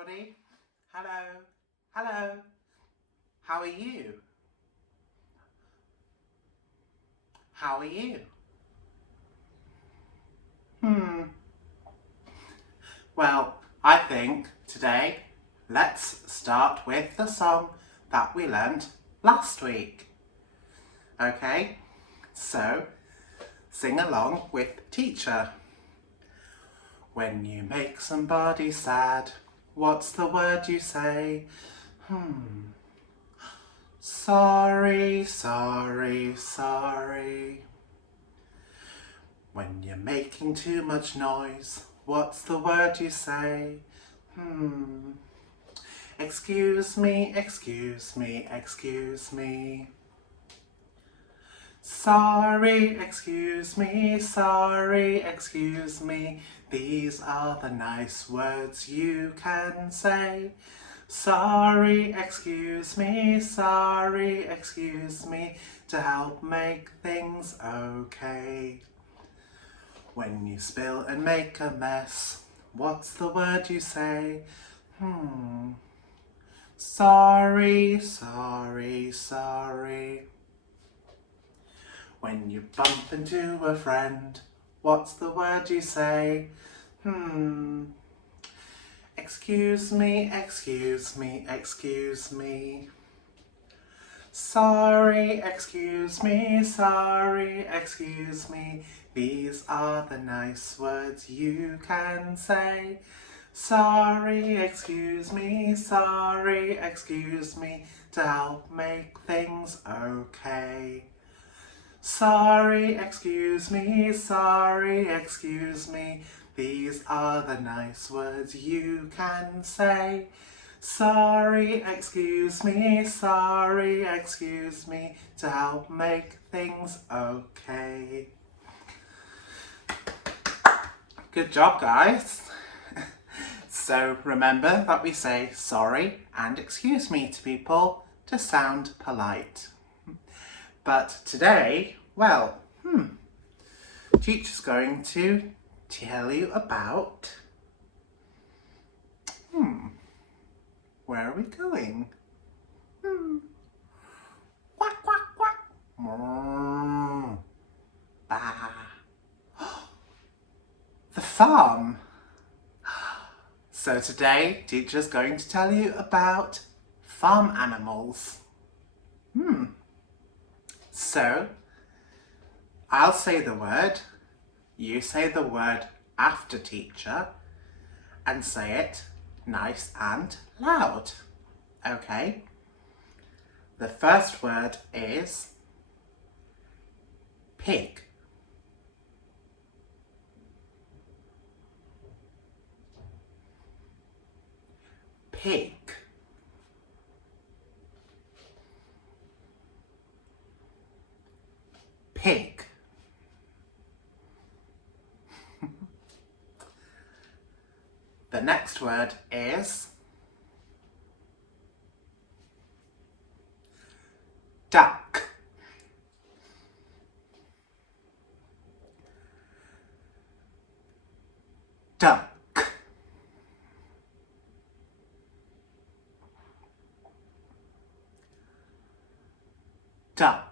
everybody. Hello. Hello. How are you? How are you? Well, I think today let's start with the song that we learned last week. Okay, so sing along with teacher. When you make somebody sad, what's the word you say? Sorry, sorry, sorry. When you're making too much noise, what's the word you say? Excuse me, excuse me, excuse me. Sorry, excuse me, sorry, excuse me. These are the nice words you can say. Sorry, excuse me, sorry, excuse me, to help make things okay. When you spill and make a mess, what's the word you say? Sorry, sorry, sorry. When you bump into a friend, what's the word you say? Excuse me, excuse me, excuse me. Sorry, excuse me, sorry, excuse me. These are the nice words you can say. Sorry, excuse me, sorry, excuse me, to help make things okay. Sorry, excuse me, sorry, excuse me. These are the nice words you can say. Sorry, excuse me, sorry, excuse me, to help make things okay. Good job, guys. So remember that we say sorry and excuse me to people to sound polite. But today, well, teacher's going to tell you about, where are we going? Quack, quack, quack. Bah. The farm. So today, teacher's going to tell you about farm animals. So, I'll say the word, you say the word after teacher, and say it nice and loud. Okay? The first word is pig. Pig. Pig. The next word is duck. Duck. Duck.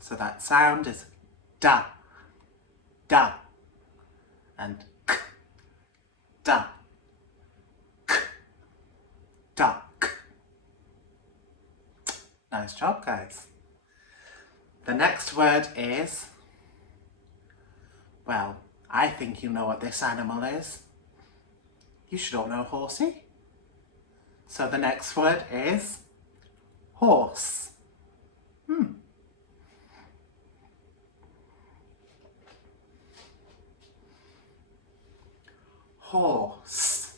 So that sound is da, da, and k, da, k, duck. Nice job, guys. The next word is, well, I think you know what this animal is. You should all know horsey. So the next word is horse. Horse.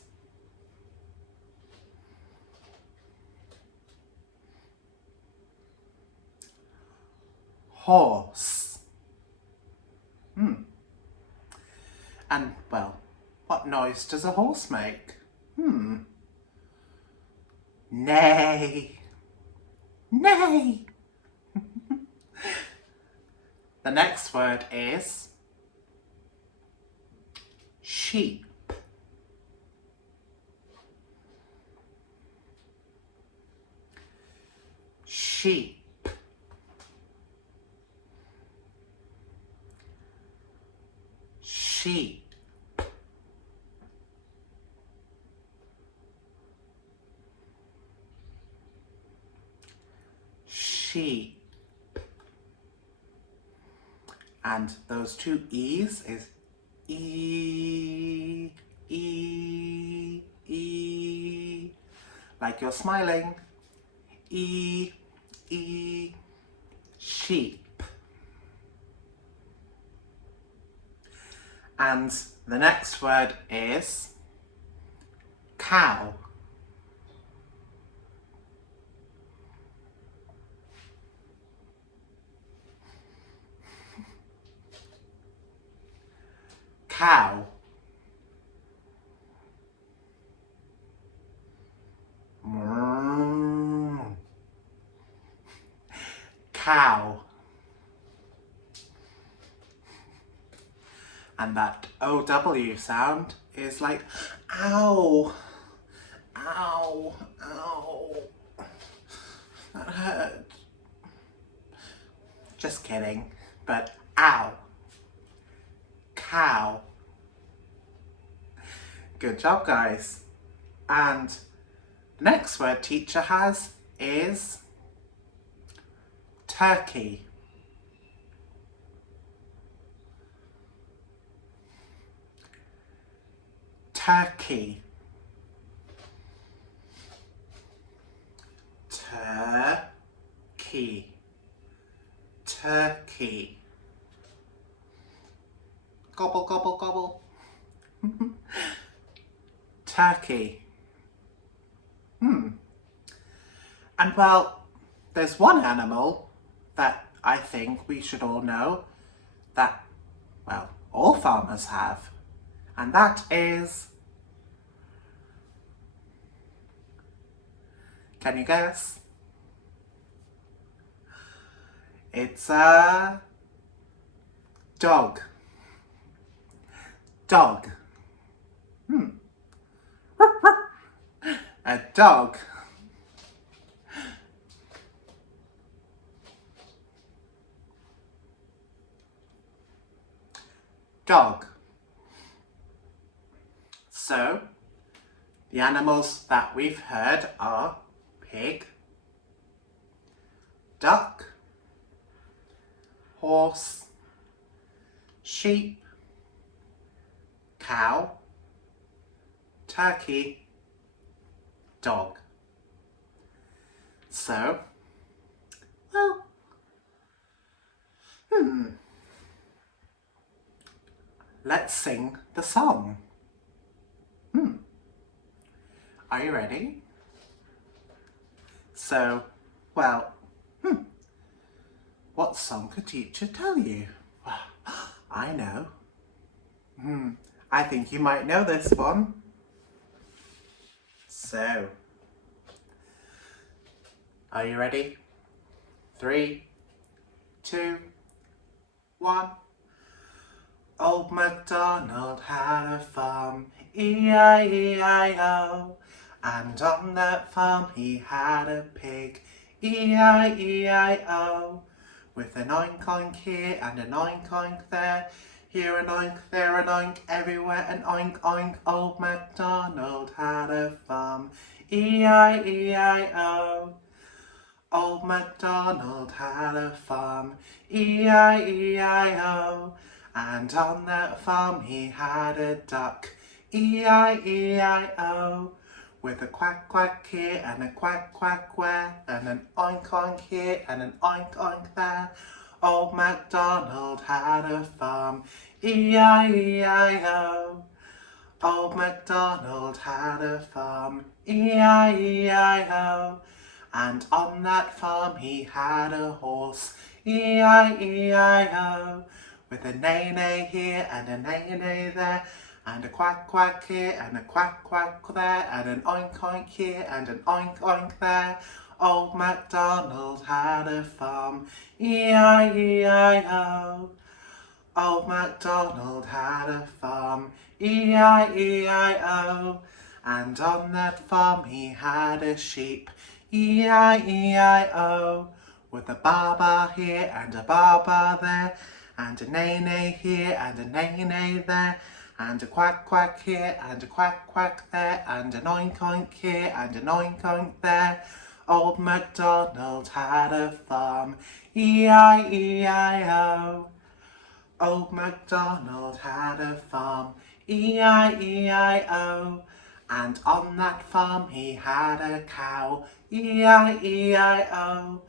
Horse. And, well, what noise does a horse make? Neigh. Neigh. The next word is sheep. sheep, sheep, sheep. And those two E's is E, E, E, like you're smiling. E, E, sheep. And the next word is cow. Cow. Cow. And that OW sound is like ow, ow, ow. That hurt. Just kidding, but ow. Cow. Good job, guys. And the next word teacher has is turkey. Turkey. Turkey. Turkey. Gobble, gobble, gobble. Turkey. And well, there's one animal that I think we should all know that, well, all farmers have. And that is... Can you guess? It's a dog. Dog. A dog. Dog. So, the animals that we've heard are pig, duck, horse, sheep, cow, turkey, dog. So, well, let's sing the song. Are you ready? So, well, what song could teacher tell you? Well, I know. I think you might know this one. So, are you ready? 3, 2, 1. Old MacDonald had a farm, E-I-E-I-O. And on that farm he had a pig, E-I-E-I-O. With an oink oink here and an oink oink there, here an oink, there an oink, everywhere an oink oink. Old MacDonald had a farm, E-I-E-I-O. Old MacDonald had a farm, E-I-E-I-O. And on that farm he had a duck, E-I-E-I-O. With a quack quack here and a quack quack where, and an oink oink here and an oink oink there. Old MacDonald had a farm, E-I-E-I-O. Old MacDonald had a farm, E-I-E-I-O. And on that farm he had a horse, E-I-E-I-O. With a neigh-neigh here and a neigh-neigh there, and a quack quack here and a quack quack there, and an oink oink here and an oink oink there. Old MacDonald had a farm, E-I-E-I-O. Old MacDonald had a farm, E-I-E-I-O. And on that farm he had a sheep, E-I-E-I-O. with a ba here and a ba there, and a nay here and a nay there, and a quack here and a quack there, and an oink here and an oink there. Old MacDonald had a farm, E-I-E-I-O. Old MacDonald had a farm, E-I-E-I-O. And on that farm he had a cow, E-I-E-I-O.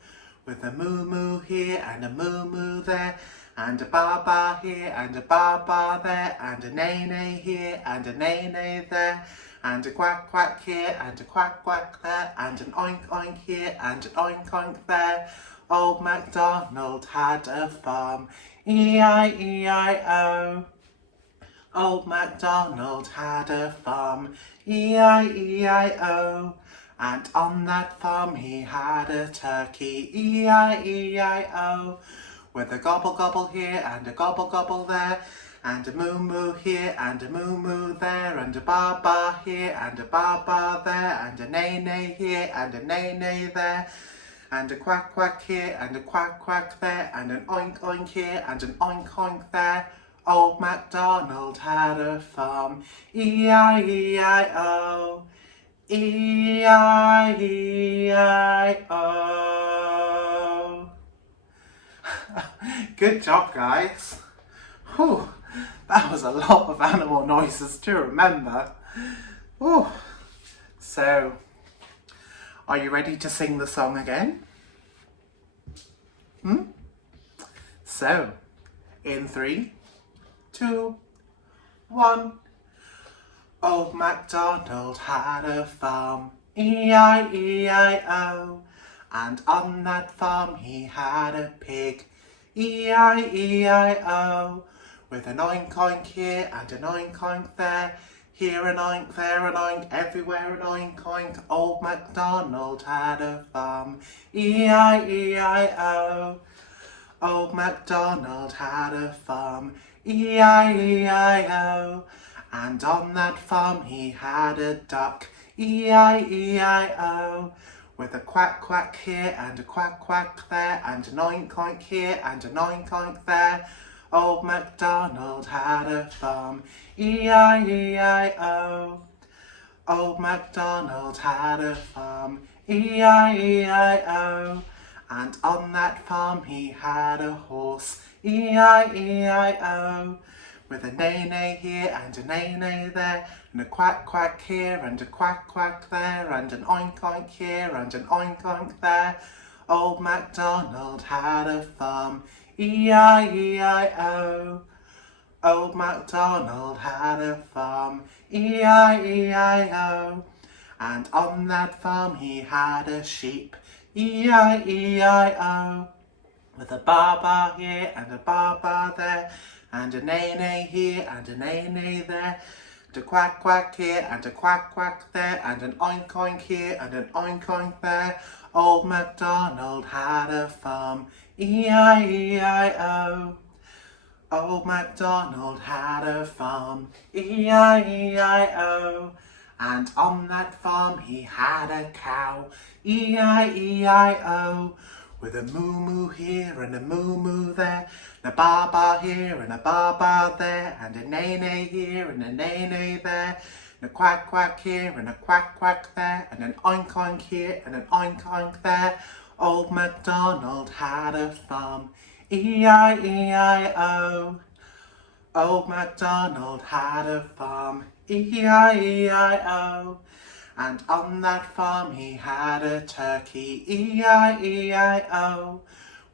With a moo here and a moo there, and a ba here and a ba there, and a nay here and a nay there, and a quack here and a quack there, and an oink here and an oink there. Old MacDonald had a farm, E-I-E-I-O. Old MacDonald had a farm, E-I-E-I-O. And on that farm he had a turkey, E-I-E-I-O. With a gobble here and a gobble there, and a moo here and a moo there, and a ba here and a ba there, and a nay here and a nay there, and a quack here and a quack there, and an oink here and an oink there. Old MacDonald had a farm, E-I-E-I-O, E-I-E-I-O. Good job, guys. Whew, that was a lot of animal noises to remember. Whew. So, are you ready to sing the song again? So, in 3, 2, 1. Old MacDonald had a farm, E-I-E-I-O. And on that farm he had a pig, E-I-E-I-O. With an oink here and an oink there, here an oink, there an oink, everywhere an oink. Old MacDonald had a farm, E-I-E-I-O. Old MacDonald had a farm, E-I-E-I-O. And on that farm he had a duck, E-I-E-I-O. With a quack here and a quack there, and an oink here and an oink there. Old MacDonald had a farm, E-I-E-I-O. Old MacDonald had a farm, E-I-E-I-O. And on that farm he had a horse, E-I-E-I-O. With a nay here and a nay there, and a quack here and a quack there, and an oink here and an oink there. Old MacDonald had a farm, E-I-E-I-O. Old MacDonald had a farm, E-I-E-I-O. And on that farm he had a sheep, E-I-E-I-O. With a ba here and a ba there, and a nay here and a nay there, and a quack here and a quack there, and an oink here and an oink there. Old MacDonald had a farm, E-I-E-I-O. Old MacDonald had a farm, E-I-E-I-O. And on that farm he had a cow, E-I-E-I-O. With a moo here and a moo there, and a ba here and a ba there, and a nay here and a nay there, and a quack here and a quack there, and an oink here and an oink there. Old MacDonald had a farm, E-I-E-I-O. Old MacDonald had a farm, E-I-E-I-O. And on that farm he had a turkey, E-I-E-I-O.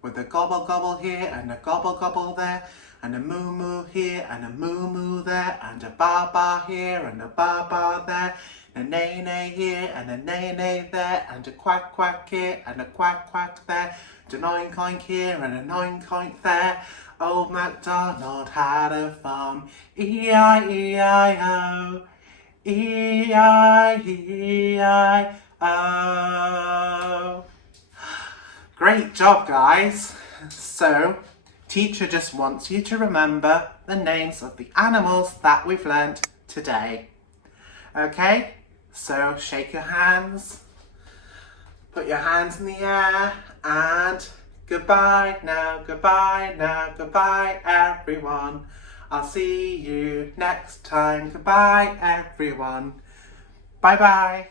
With a gobble here and a gobble there, and a moo here and a moo there, and a ba here and a ba there, and a nay here and a nay there, and a quack here and a quack there, and an oink here and an oink there. Old MacDonald had a farm, E-I-E-I-O. E-I-E-I-O. Great job, guys. So, teacher just wants you to remember the names of the animals that we've learnt today. Okay? So, shake your hands, put your hands in the air, and Goodbye now, goodbye everyone. I'll see you next time. Goodbye everyone. Bye bye.